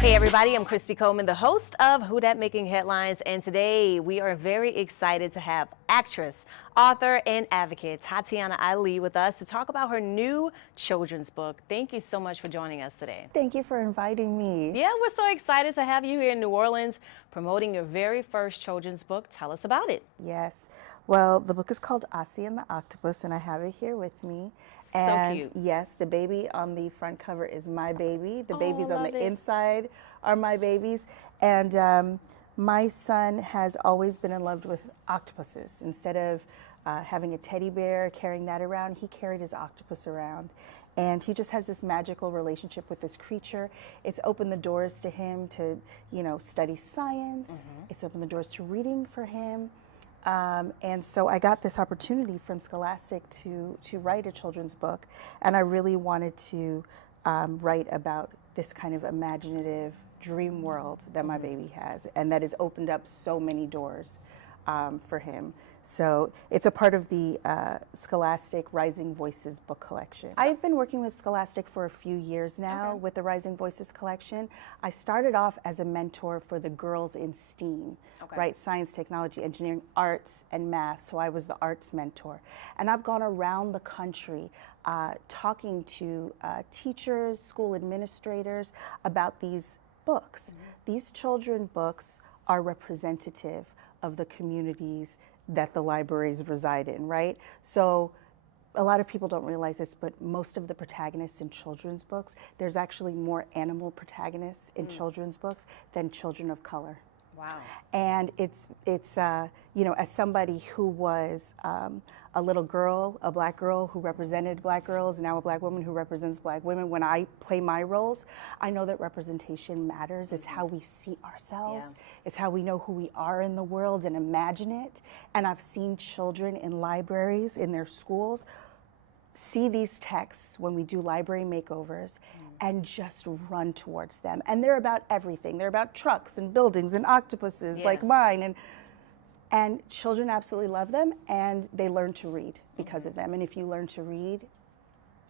Hey everybody, I'm Christy Coleman, the host of Who Dat Making Headlines, and today we are very excited to have actress, author, and advocate Tatyana Ali with us to talk about her new children's book. Thank you so much for joining us today. Thank you for inviting me. Yeah, we're so excited to have you here in New Orleans promoting your very first children's book. Tell us about it. Yes. Well, the book is called Ossie and the Octopus, and I have it here with me. So cute. Yes, the baby on the front cover is my baby. The babies on love the it. inside are my babies. And my son has always been in love with octopuses. Instead of having a teddy bear, carrying that around, he carried his octopus around. And he just has this magical relationship with this creature. It's opened the doors to him to, study science. It's opened the doors to reading for him. And so I got this opportunity from Scholastic to write a children's book, and I really wanted to write about this kind of imaginative dream world that my baby has, and that has opened up so many doors for him. So it's a part of the Scholastic Rising Voices book collection. I've been working with Scholastic for a few years now with the Rising Voices collection. I started off as a mentor for the girls in STEAM, right? Science, technology, engineering, arts, and math. So I was the arts mentor. And I've gone around the country talking to teachers, school administrators about these books. These children books are representative of the communities that the libraries reside in, right? So a lot of people don't realize this, but most of the protagonists in children's books, there's actually more animal protagonists in children's books than children of color. Wow. And it's as somebody who was a little girl, a black girl who represented black girls, now a black woman who represents black women, when I play my roles, I know that representation matters. It's how we see ourselves. Yeah. It's how we know who we are in the world and imagine it. And I've seen children in libraries, in their schools, see these texts when we do library makeovers and just run towards them. And they're about everything. They're about trucks and buildings and octopuses like mine. And children absolutely love them, and they learn to read because of them. And if you learn to read,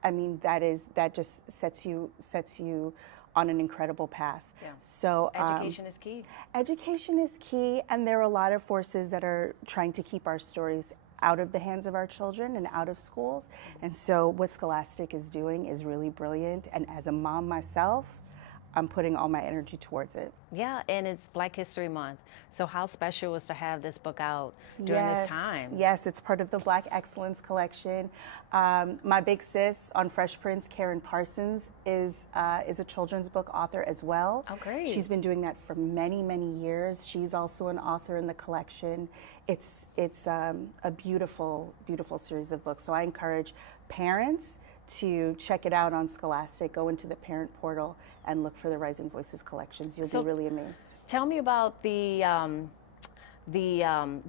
I mean, that just sets you on an incredible path. Yeah. So education is key. Education is key, and there are a lot of forces that are trying to keep our stories out of the hands of our children and out of schools. And so what Scholastic is doing is really brilliant. And as a mom myself, I'm putting all my energy towards it. Yeah, and it's Black History Month. So how special was to have this book out during this time? Yes, it's part of the Black Excellence Collection. My big sis on Fresh Prince, Karen Parsons, is a children's book author as well. Oh, great. She's been doing that for many, many years. She's also an author in the collection. It's a beautiful, beautiful series of books. So I encourage parents to check it out on Scholastic. Go into the parent portal and look for the Rising Voices collections. You'll be really amazed. Tell me about the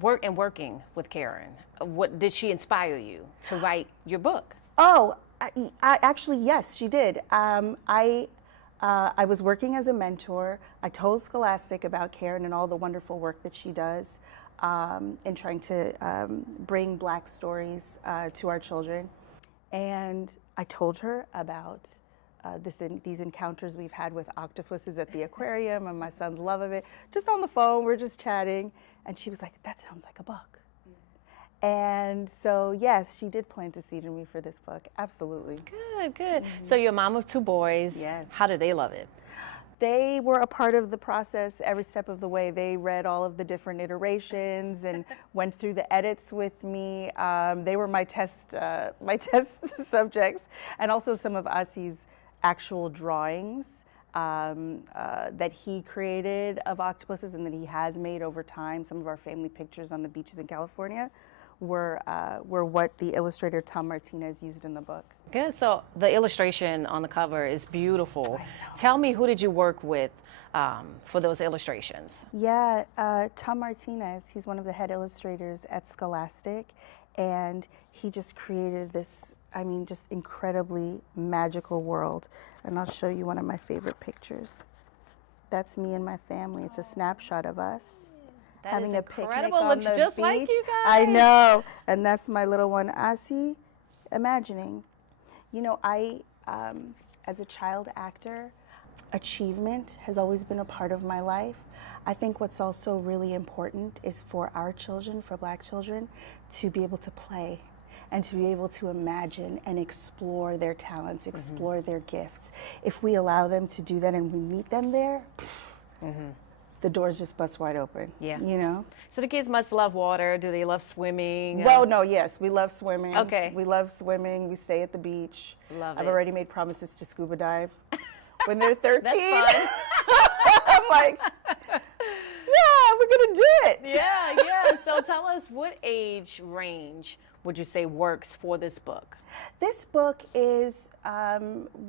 work and working with Karen. What did she inspire you to write your book? Oh, I actually, yes, she did. I was working as a mentor. I told Scholastic about Karen and all the wonderful work that she does in trying to bring Black stories to our children. And I told her about these encounters we've had with octopuses at the aquarium and my son's love of it. Just on the phone, we're just chatting. And she was like, that sounds like a book. And so, yes, she did plant a seed in me for this book. Absolutely. Good, good. So you're a mom of 2 boys. Yes. How did they love it? They were a part of the process every step of the way. They read all of the different iterations and went through the edits with me. They were my test subjects, and also some of Ossie's actual drawings that he created of octopuses and that he has made over time. Some of our family pictures on the beaches in California were what the illustrator Tom Martinez used in the book. Good. So the illustration on the cover is beautiful. Tell me, who did you work with for those illustrations? Yeah, Tom Martinez, he's one of the head illustrators at Scholastic, and he just created this, just incredibly magical world. And I'll show you one of my favorite pictures. That's me and my family. It's a snapshot of us. That having is a picnic incredible. on Looks the just beach. like you guys. I know. And that's my little one, Ossie, imagining. as a child actor, achievement has always been a part of my life. I think what's also really important is for our children, for Black children, to be able to play and to be able to imagine and explore their talents, explore their gifts. If we allow them to do that and we meet them there, the doors just bust wide open. Yeah. You know? So the kids must love water. Do they love swimming? Well, no, yes, we love swimming. Okay. We love swimming. We stay at the beach. Love I've it. already made promises to scuba dive when they're 13. That's fun. I'm like, yeah, we're going to do it. Yeah. So tell us, what age range would you say works for this book? This book is,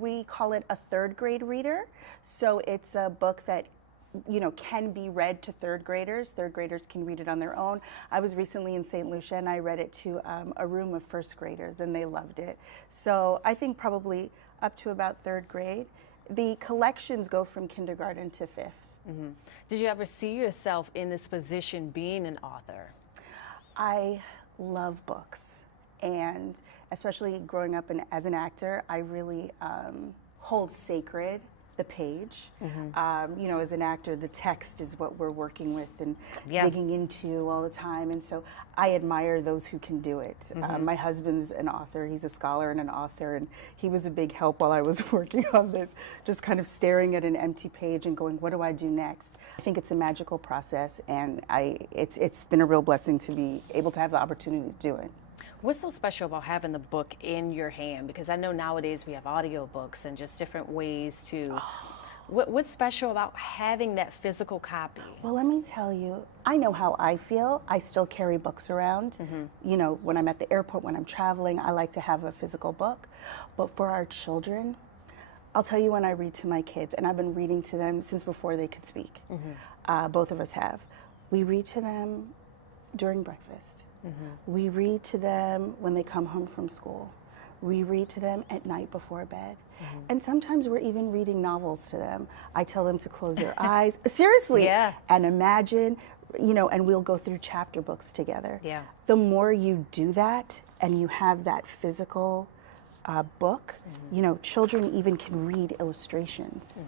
we call it a third grade reader. So it's a book that, you know, can be read to third graders. Third graders can read it on their own. I was recently in St. Lucia and I read it to a room of first graders and they loved it. So I think probably up to about third grade. The collections go from kindergarten to fifth. Did you ever see yourself in this position being an author? I love books, and especially growing up as an actor, I really hold sacred the page. You know, as an actor, the text is what we're working with and digging into all the time, and so I admire those who can do it. My husband's an author, he's a scholar and an author, and he was a big help while I was working on this, just kind of staring at an empty page and going, what do I do next? I think it's a magical process, and it's been a real blessing to be able to have the opportunity to do it. What's so special about having the book in your hand? Because I know nowadays we have audiobooks and just different ways to... What's special about having that physical copy? Well, let me tell you, I know how I feel. I still carry books around. You know, when I'm at the airport, when I'm traveling, I like to have a physical book. But for our children, I'll tell you when I read to my kids, and I've been reading to them since before they could speak. Both of us have. We read to them during breakfast. We read to them when they come home from school. We read to them at night before bed. And sometimes we're even reading novels to them. I tell them to close their eyes, seriously, and imagine, you know, and we'll go through chapter books together. The more you do that and you have that physical book, you know, children even can read illustrations.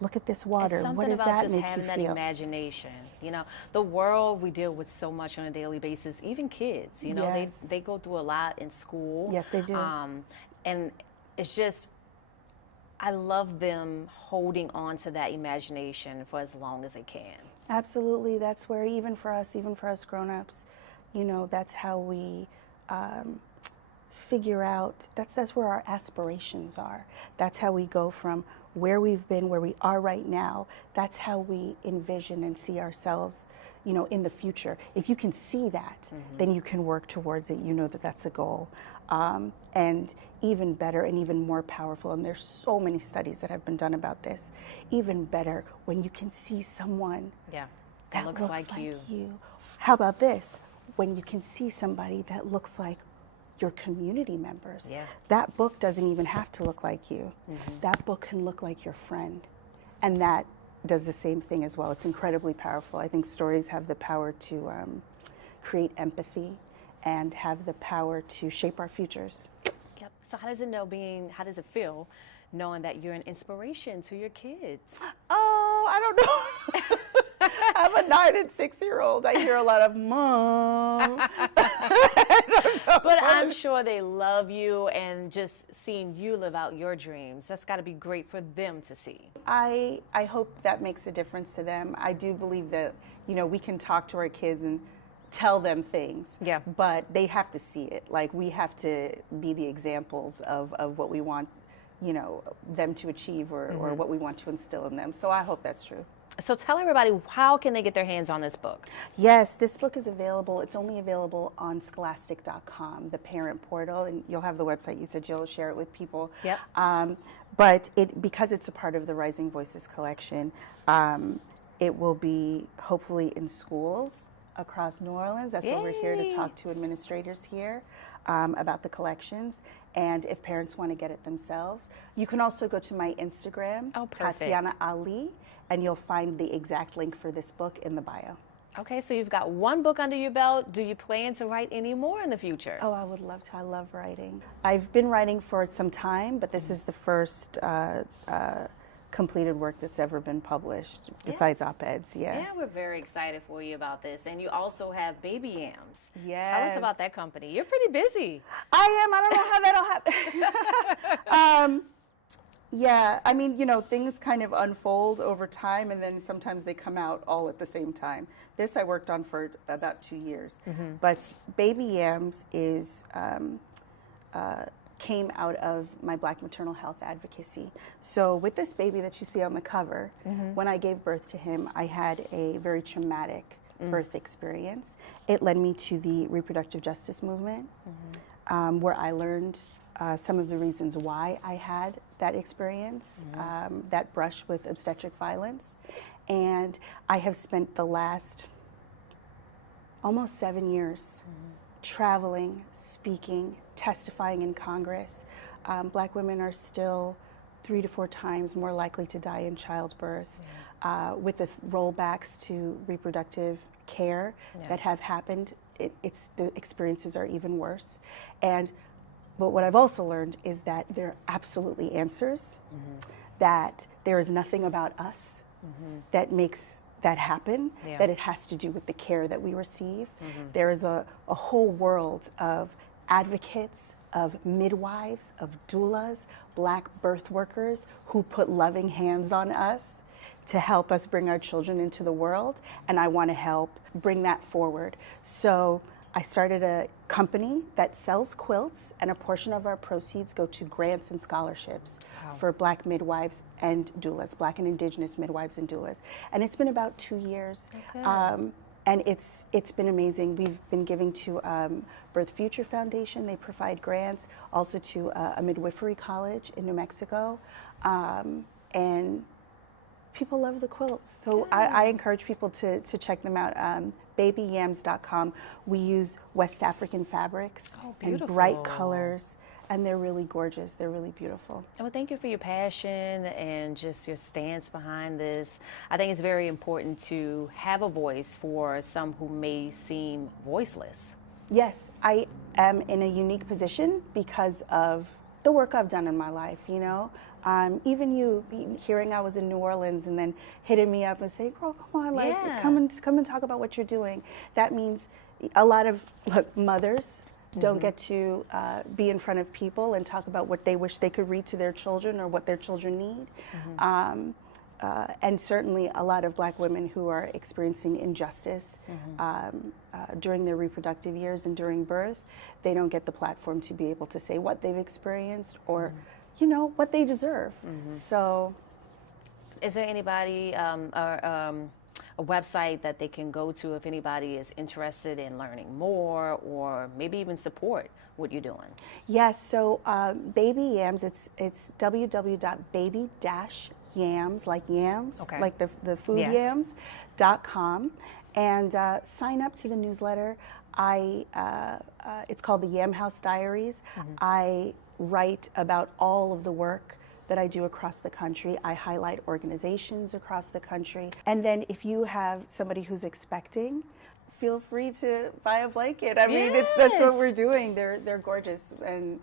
Look at this water. What does that make you feel? Something about just having that imagination. You know, the world, we deal with so much on a daily basis. Even kids, you know, they go through a lot in school. Yes, they do. And it's just, I love them holding on to that imagination for as long as they can. Absolutely. That's where, even for us grown-ups, you know, that's how we figure out, that's where our aspirations are. That's how we go from where we've been, where we are right now. That's how we envision and see ourselves, you know, in the future. If you can see that, then you can work towards it. You know that that's a goal. And even better and even more powerful, and there's so many studies that have been done about this, even better when you can see someone that looks like you. How about this? When you can see somebody that looks like your community members. That book doesn't even have to look like you. That book can look like your friend. And that does the same thing as well. It's incredibly powerful. I think stories have the power to create empathy and have the power to shape our futures. So how does it feel knowing that you're an inspiration to your kids? Oh, I don't know. I have a 9 and 6-year-old. I hear a lot of mom. But I'm sure they love you, and just seeing you live out your dreams, that's got to be great for them to see. I hope that makes a difference to them. I do believe that, you know, we can talk to our kids and tell them things, but they have to see it. Like, we have to be the examples of what we want, you know, them to achieve or what we want to instill in them. So I hope that's true. So tell everybody, how can they get their hands on this book? Yes, this book is available. It's only available on scholastic.com, the parent portal, and you'll have the website. You said you'll share it with people. But because it's a part of the Rising Voices collection, it will be hopefully in schools across New Orleans. That's why we're here, to talk to administrators here about the collections. And if parents want to get it themselves, you can also go to my Instagram, Tatyana Ali, and you'll find the exact link for this book in the bio. Okay, so you've got one book under your belt. Do you plan to write any more in the future? Oh, I would love to. I love writing. I've been writing for some time, but this is the first completed work that's ever been published, besides op-eds. Yeah, we're very excited for you about this. And you also have Baby Yams. Yes. Tell us about that company. You're pretty busy. I am. I don't know how that'll happen. Yeah, I mean, you know, things kind of unfold over time, and then sometimes they come out all at the same time. This I worked on for about 2 years. But Baby Yams is came out of my Black maternal health advocacy. So with this baby that you see on the cover, when I gave birth to him, I had a very traumatic birth experience. It led me to the reproductive justice movement, where I learned some of the reasons why I had that experience, that brush with obstetric violence. And I have spent the last almost 7 years traveling, speaking, testifying in Congress. Black women are still 3 to 4 times more likely to die in childbirth. With the rollbacks to reproductive care that have happened, the experiences are even worse. But what I've also learned is that there are absolutely answers, that there is nothing about us that makes that happen, that it has to do with the care that we receive. There is a whole world of advocates, of midwives, of doulas, Black birth workers who put loving hands on us to help us bring our children into the world, and I want to help bring that forward. So I started a company that sells quilts, and a portion of our proceeds go to grants and scholarships for Black midwives and doulas, Black and Indigenous midwives and doulas. And it's been about 2 years. And it's been amazing. We've been giving to Birth Future Foundation. They provide grants, also to a midwifery college in New Mexico. And people love the quilts. So I encourage people to check them out. Babyyams.com. We use West African fabrics and bright colors, and they're really gorgeous. They're really beautiful. Well, thank you for your passion and just your stance behind this. I think it's very important to have a voice for some who may seem voiceless. Yes, I am in a unique position because of the work I've done in my life, you know. Even you hearing I was in New Orleans and then hitting me up and saying, "Girl, come on, like come and talk about what you're doing." That means a lot of mothers don't get to be in front of people and talk about what they wish they could read to their children or what their children need. And certainly a lot of Black women who are experiencing injustice during their reproductive years and during birth, they don't get the platform to be able to say what they've experienced or you know, what they deserve. So, is there anybody, a website that they can go to if anybody is interested in learning more or maybe even support what you're doing? Yes, so Baby Yams, it's www.baby-yams, like yams, like the food yams.com, and sign up to the newsletter. It's called the Yam House Diaries. I write about all of the work that I do across the country. I highlight organizations across the country. And then if you have somebody who's expecting, feel free to buy a blanket. I mean, that's what we're doing. They're gorgeous, and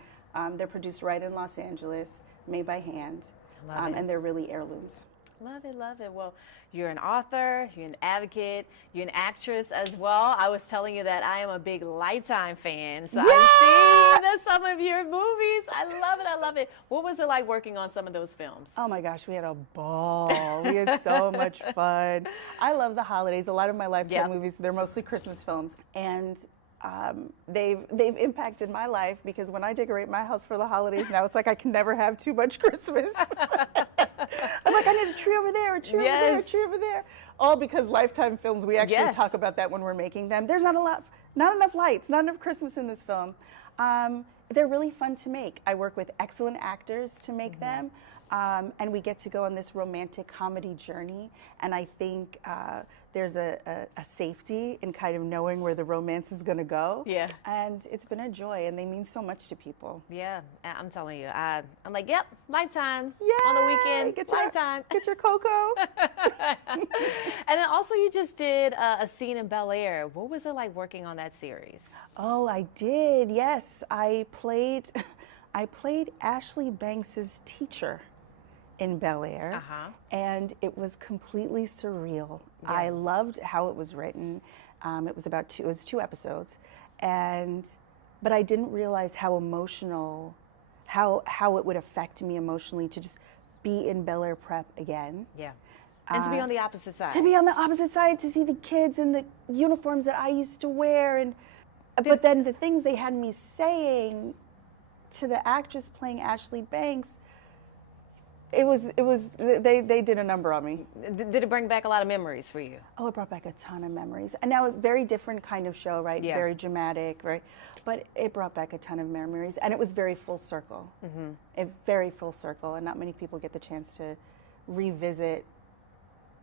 they're produced right in Los Angeles, made by hand, and they're really heirlooms. Love it, love it. Well, you're an author, you're an advocate, you're an actress as well. I was telling you that I am a big Lifetime fan, so I've seen some of your movies. I love it, I love it. What was it like working on some of those films? Oh my gosh, we had a ball. We had so much fun. I love the holidays. A lot of my Lifetime movies, they're mostly Christmas films. And they've impacted my life because when I decorate my house for the holidays now, it's like I can never have too much Christmas. I'm like, I need a tree over there, a tree over there, a tree over there. All because Lifetime films, we actually talk about that when we're making them. There's not enough lights, not enough Christmas in this film. They're really fun to make. I work with excellent actors to make them. And we get to go on this romantic comedy journey. And I think there's a safety in kind of knowing where the romance is going to go. Yeah. And it's been a joy, and they mean so much to people. Yeah, I'm telling you, I'm like, yep, Lifetime Yay! on the weekend, Get Lifetime. Get your cocoa. And then also you just did a scene in Bel Air. What was it like working on that series? Oh, I did. Yes, I played Ashley Banks's teacher in Bel Air, and it was completely surreal. Yeah. I loved how it was written. It was 2 episodes, but I didn't realize how emotional, how it would affect me emotionally to just be in Bel Air Prep again. Yeah. And to be on the opposite side. To be on the opposite side, to see the kids in the uniforms that I used to wear, but then the things they had me saying to the actress playing Ashley Banks, they did a number on me. Did it bring back a lot of memories for you? Oh, it brought back a ton of memories. And now it's a very different kind of show, right? Yeah. Very dramatic, right? But it brought back a ton of memories, and it was very full circle. Very full circle, and not many people get the chance to revisit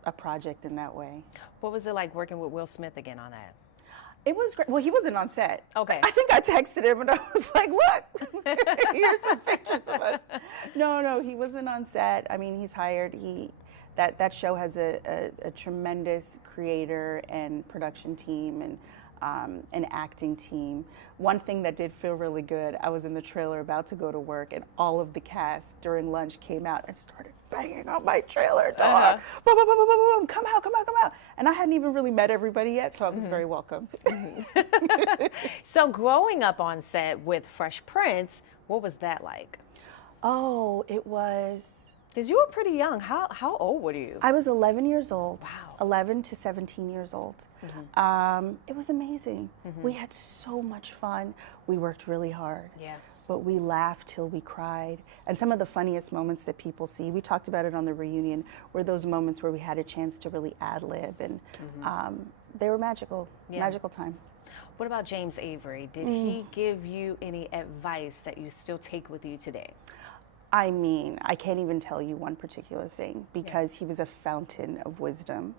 a project in that way. What was it like working with Will Smith again on that? It was great. Well, he wasn't on set. Okay. I think I texted him and I was like, look, here's some pictures of us. No, he wasn't on set. I mean, he's hired. That show has a tremendous creator and production team and an acting team. One thing that did feel really good, I was in the trailer about to go to work, and all of the cast during lunch came out and started banging on my trailer door. Boom, boom, boom, boom, boom, boom, come out, come out, come out. And I hadn't even really met everybody yet, so I was very welcomed. So growing up on set with Fresh Prince, what was that like? Oh, it was... Because you were pretty young. How old were you? I was 11 years old. Wow. 11 to 17 years old. It was amazing. We had so much fun. We worked really hard. Yeah. But we laughed till we cried. And some of the funniest moments that people see, we talked about it on the reunion, were those moments where we had a chance to really ad-lib. And they were magical, magical time. What about James Avery? Did he give you any advice that you still take with you today? I mean, I can't even tell you one particular thing because he was a fountain of wisdom.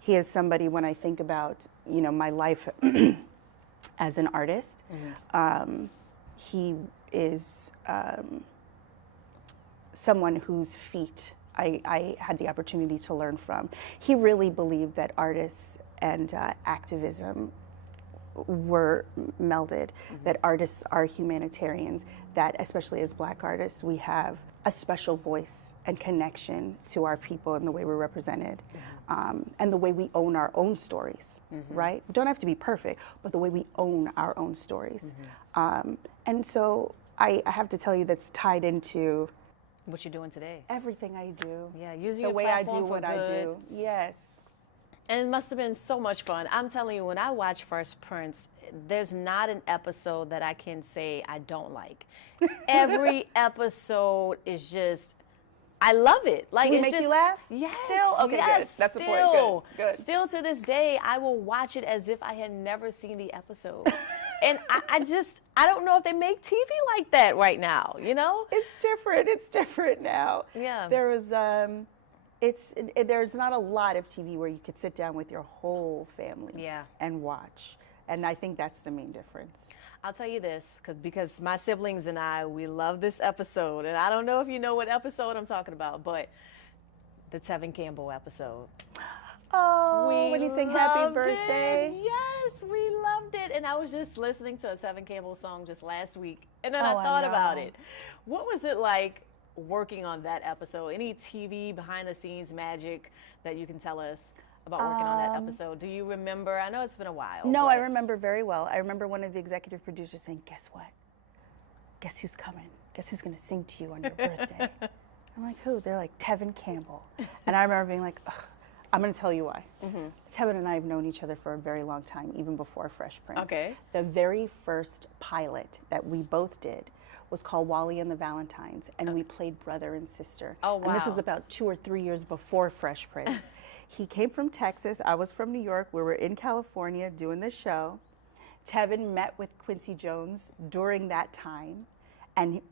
He is somebody, when I think about, my life as an artist, he is someone whose feet I had the opportunity to learn from. He really believed that artists and activism were melded, that artists are humanitarians, that especially as Black artists, we have a special voice and connection to our people and the way we're represented, and the way we own our own stories, right? We don't have to be perfect, but the way we own our own stories. And so I have to tell you that's tied into what you're doing today. Everything I do. Yeah, using the your way I platform do for what I good. do. Yes. And it must have been so much fun. I'm telling you, when I watch Fresh Prince, there's not an episode that I can say I don't like. Every episode is just, I love it. Like, Do we it's make just, you laugh? Yes. Still? Okay, yes, good. That's the point. still. Good. Still to this day, I will watch it as if I had never seen the episode. And I don't know if they make TV like that right now, It's different. It's different now. Yeah. There was, there's not a lot of TV where you could sit down with your whole family and watch. And I think that's the main difference. I'll tell you this, because my siblings and I, we love this episode. And I don't know if you know what episode I'm talking about, but the Tevin Campbell episode. Oh, when you sing Happy loved Birthday. it. Yes, we loved it. And I was just listening to a Tevin Campbell song just last week. And then I thought about it. What was it like working on that episode? Any TV behind the scenes magic that you can tell us about working on that episode? Do you remember? I know it's been a while. No, I remember very well. I remember one of the executive producers saying, guess what? Guess who's coming? Guess who's going to sing to you on your birthday? I'm like, who? They're like, Tevin Campbell. And I remember being like, ugh. I'm going to tell you why. Tevin and I have known each other for a very long time, even before Fresh Prince. Okay. The very first pilot that we both did was called Wally and the Valentines, and we played brother and sister. Oh, wow. And this was about 2 or 3 years before Fresh Prince. He came from Texas. I was from New York. We were in California doing this show. Tevin met with Quincy Jones during that time, and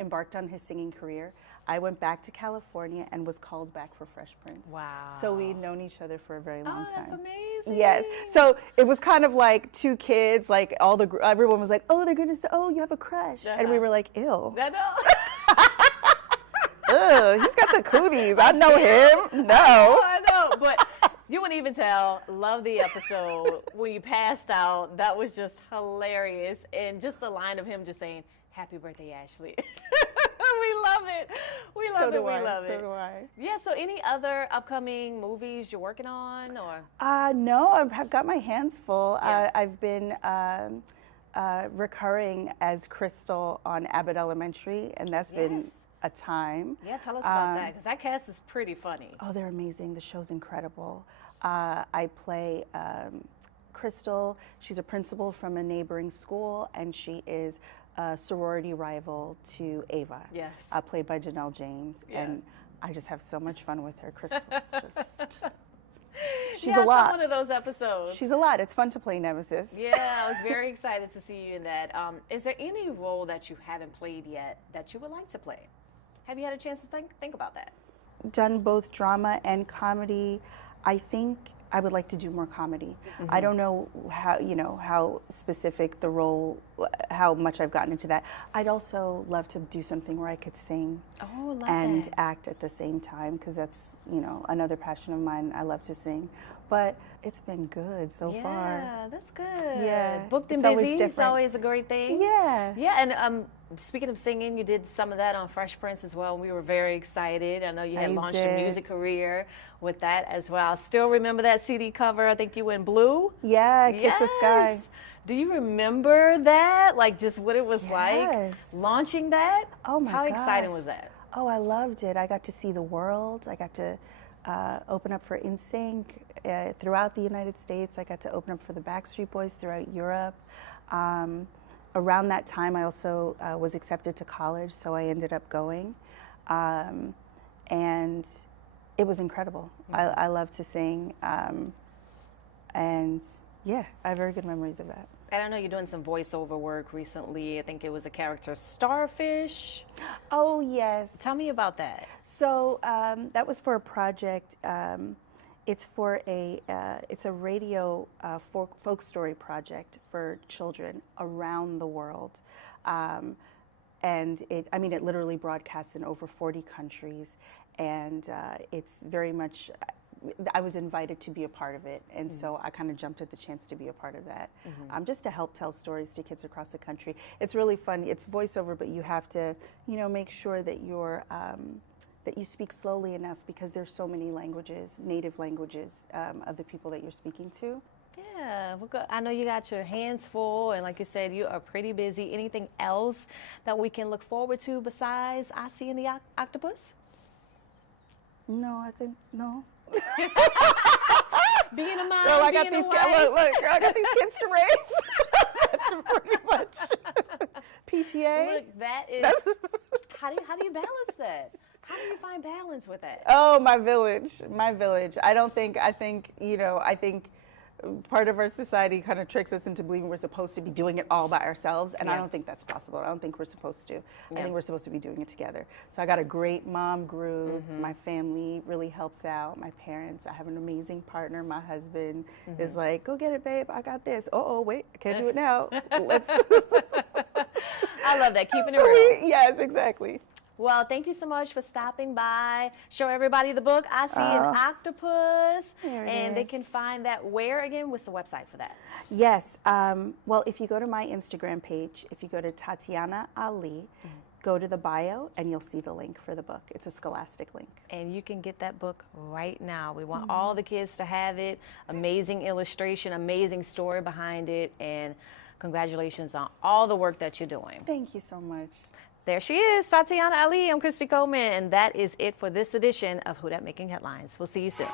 embarked on his singing career, I went back to California and was called back for Fresh Prince. Wow. So we'd known each other for a very long time. That's amazing. Yes. So it was kind of like two kids, like everyone was like, oh, they're going to, oh, you have a crush. And we were like, ew. I know. Ugh, he's got the cooties. I know him. No. I know, but you wouldn't even tell. Love the episode when you passed out. That was just hilarious. And just the line of him just saying, happy birthday, Ashley. We love it. We love it. We love it. So do I. Yeah, so any other upcoming movies you're working on? Or No, I've got my hands full. Yeah. I've been recurring as Crystal on Abbott Elementary, and that's been a time. Yeah, tell us about that, because that cast is pretty funny. Oh, they're amazing. The show's incredible. I play Crystal. She's a principal from a neighboring school, and she is a sorority rival to Ava. Yes. Played by Janelle James, and I just have so much fun with her. Crystal's just... She's a lot. I saw one of those episodes. She's a lot. It's fun to play Nemesis. Yeah, I was very excited to see you in that. Is there any role that you haven't played yet that you would like to play? Have you had a chance to think about that? Done both drama and comedy. I think I would like to do more comedy. I don't know how specific the role, how much I've gotten into that. I'd also love to do something where I could sing and act at the same time, because that's, another passion of mine. I love to sing. But it's been good so far. Yeah, that's good. Yeah. Booked and It's always busy. It's different. always a great thing. Yeah. Yeah, and speaking of singing, you did some of that on Fresh Prince as well. We were very excited. I know you had launched your music career with that as well. I still remember that CD cover. I think you went blue. Yeah, Kiss the Sky. Do you remember that? Like just what it was like launching that? Oh my How gosh. exciting was that? Oh, I loved it. I got to see the world. I got to open up for NSYNC throughout the United States. I got to open up for the Backstreet Boys throughout Europe. Around that time, I also was accepted to college, so I ended up going. And it was incredible. I love to sing. And yeah, I have very good memories of that. And I know you're doing some voiceover work recently. I think it was a character Starfish. Oh, yes. Tell me about that. So that was for a project. It's for it's a radio folk story project for children around the world. And it literally broadcasts in over 40 countries. And it's very much, I was invited to be a part of it, and so I kind of jumped at the chance to be a part of that, just to help tell stories to kids across the country. It's really fun. It's voiceover, but you have to, make sure that you're that you speak slowly enough, because there's so many languages, native languages of the people that you're speaking to. Yeah, I know you got your hands full, and like you said, you are pretty busy. Anything else that we can look forward to besides I See in the Octopus? No, I think no. Being a mom, so I got being these a wife. look, I got these kids to raise. That's pretty much PTA. Look, that is. How do you balance that? How do you find balance with that? Oh, my village. I think part of our society kind of tricks us into believing we're supposed to be doing it all by ourselves, and I don't think that's possible. I don't think we're supposed to. I think we're supposed to be doing it together. So I got a great mom group. My family really helps out. My parents. I have an amazing partner. My husband is like, go get it, babe. I got this. Oh, wait, I can't do it now. Let's. I love that. Keeping it real. Yes, exactly. Well, thank you so much for stopping by. Show everybody the book, I See an Octopus. There it and they is. can find that where again? What's the website for that? Yes. Well, if you go to my Instagram page, if you go to Tatyana Ali, go to the bio, and you'll see the link for the book. It's a Scholastic link. And you can get that book right now. We want all the kids to have it. Amazing illustration, amazing story behind it, and congratulations on all the work that you're doing. Thank you so much. There she is, Tatyana Ali. I'm Christy Coleman, and that is it for this edition of Who Dat Making Headlines. We'll see you soon.